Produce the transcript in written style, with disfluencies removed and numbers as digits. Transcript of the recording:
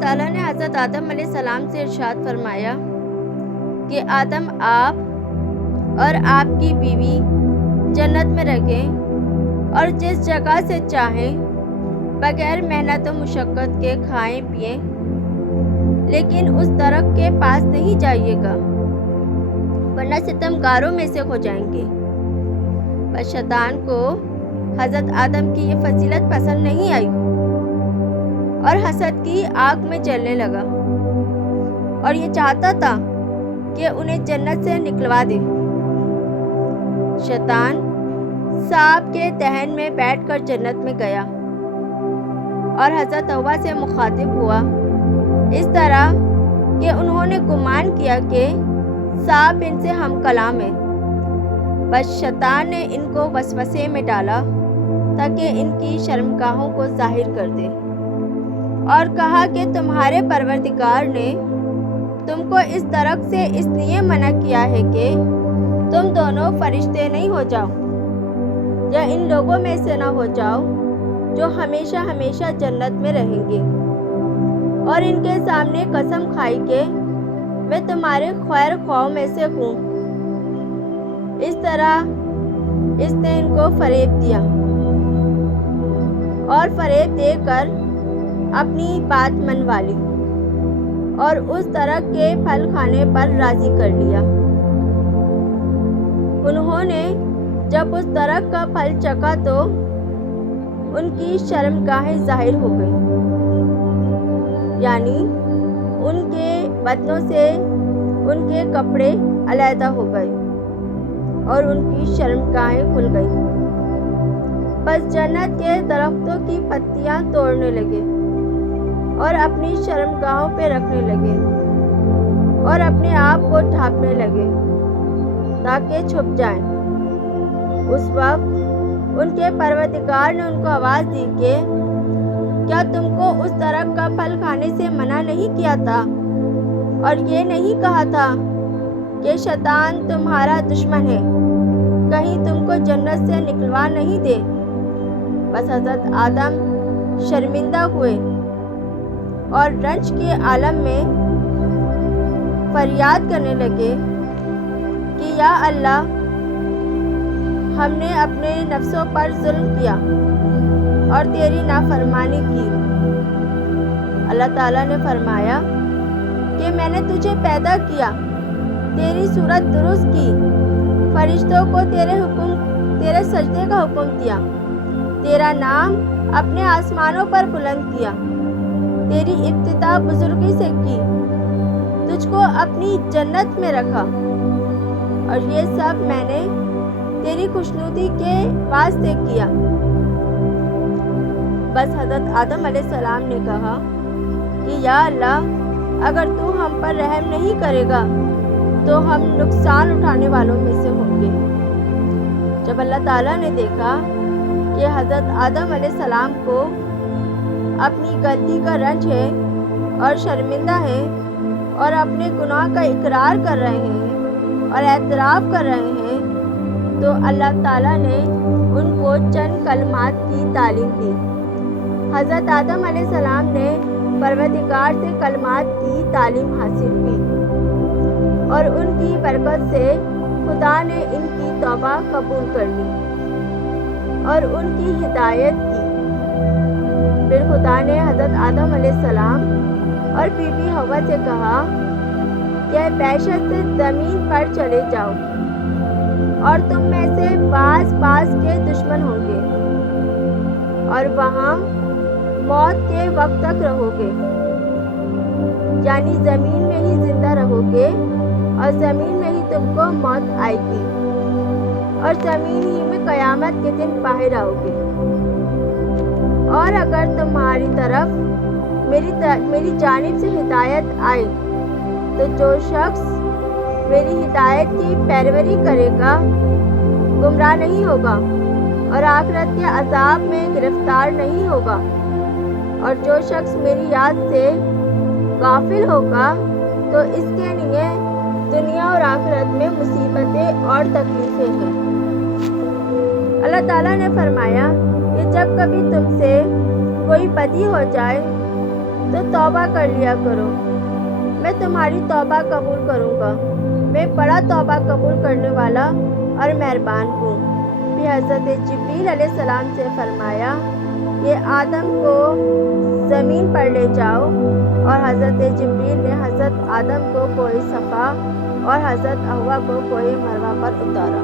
تعالیٰ نے حضرت آدم علیہ السلام سے ارشاد فرمایا کہ آدم آپ اور آپ کی بیوی جنت میں رہیں اور جس جگہ سے چاہیں بغیر محنت و مشقت کے کھائیں پئیں، لیکن اس درخت کے پاس نہیں جائیے گا ورنہ ستمگاروں میں سے ہو جائیں گے۔ بس شیطان کو حضرت آدم کی یہ فضیلت پسند نہیں آئی اور حسد کی آگ میں جلنے لگا اور یہ چاہتا تھا کہ انہیں جنت سے نکلوا دے۔ شیطان سانپ کے دہن میں بیٹھ کر جنت میں گیا اور حضرت حوا سے مخاطب ہوا، اس طرح کہ انہوں نے گمان کیا کہ سانپ ان سے ہم کلام ہے۔ بس شیطان نے ان کو وسوسے میں ڈالا تاکہ ان کی شرمگاہوں کو ظاہر کر دے اور کہا کہ تمہارے پروردگار نے تم کو اس درخت سے اس لیے منع کیا ہے کہ تم دونوں فرشتے نہیں ہو جاؤ یا ان لوگوں میں سے نہ ہو جاؤ جو ہمیشہ ہمیشہ جنت میں رہیں گے، اور ان کے سامنے قسم کھائی کہ میں تمہارے خیر خواہوں میں سے ہوں۔ اس طرح اس نے ان کو فریب دیا اور فریب دے کر اپنی بات منوا لی اور اس درخت کے پھل کھانے پر راضی کر لیا۔ انہوں نے جب اس درخت کا پھل چکھا تو ان کی شرمگاہیں ظاہر ہو گئیں، یعنی ان کے بدنوں سے ان کے کپڑے علیحدہ ہو گئے اور ان کی شرمگاہیں کھل گئیں۔ بس جنت کے درختوں کی پتیاں توڑنے لگے اور اپنی شرمگاہوں پہ رکھنے لگے اور اپنے آپ کو ڈھانپنے لگے تاکہ چھپ جائیں۔ اس وقت ان کے پروردگار نے ان کو آواز دی کہ کیا تم کو اس درخت کا پھل کھانے سے منع نہیں کیا تھا اور یہ نہیں کہا تھا کہ شیطان تمہارا دشمن ہے، کہیں تم کو جنت سے نکلوا نہیں دے؟ بس حضرت آدم شرمندہ ہوئے اور رنج کے عالم میں فریاد کرنے لگے کہ یا اللہ، ہم نے اپنے نفسوں پر ظلم کیا اور تیری نافرمانی کی۔ اللہ تعالیٰ نے فرمایا کہ میں نے تجھے پیدا کیا، تیری صورت درست کی، فرشتوں کو تیرے سجدے کا حکم دیا، تیرا نام اپنے آسمانوں پر بلند کیا، تیری ابتدا بزرگی سے کی، تجھ کو اپنی جنت میں رکھا، اور یہ سب میں نے تیری خوشنودی کے واسطے کیا۔ بس حضرت آدم علیہ السلام نے کہا کہ یا اللہ، اگر تو ہم پر رحم نہیں کرے گا تو ہم نقصان اٹھانے والوں میں سے ہوں گے۔ جب اللہ تعالیٰ نے دیکھا کہ حضرت آدم علیہ السلام کو اپنی غلطی کا رنج ہے اور شرمندہ ہے اور اپنے گناہ کا اقرار کر رہے ہیں اور اعتراف کر رہے ہیں، تو اللہ تعالیٰ نے ان کو چند کلمات کی تعلیم دی۔ حضرت آدم علیہ السلام نے پروردگار سے کلمات کی تعلیم حاصل کی اور ان کی برکت سے خدا نے ان کی توبہ قبول کر لی اور ان کی ہدایت کی۔ پھر خدا نے حضرت آدم علیہ السلام اور بی بی حوا سے کہا کہ بحشت سے زمین پر چلے جاؤ اور تم میں سے بعض کے دشمن ہوں گے اور وہاں موت کے وقت تک رہو گے، یعنی زمین میں ہی زندہ رہو گے اور زمین میں ہی تم کو موت آئے گی اور زمین ہی میں قیامت کے دن باہر آؤ گے۔ اور اگر تمہاری طرف میری جانب سے ہدایت آئے تو جو شخص میری ہدایت کی پیروی کرے گا گمراہ نہیں ہوگا اور آخرت کے عذاب میں گرفتار نہیں ہوگا، اور جو شخص میری یاد سے غافل ہوگا تو اس کے لیے دنیا اور آخرت میں مصیبتیں اور تکلیفیں ہیں۔ اللہ تعالیٰ نے فرمایا کہ جب کبھی تم سے کوئی بدی ہو جائے تو توبہ کر لیا کرو، میں تمہاری توبہ قبول کروں گا، میں بڑا توبہ قبول کرنے والا اور مہربان ہوں۔ پھر حضرت جبریل علیہ السلام سے فرمایا کہ آدم کو زمین پر لے جاؤ، اور حضرت جبریل نے حضرت آدم کو کوہ صفا اور حضرت حوا کو کوہ مروہ پر اتارا۔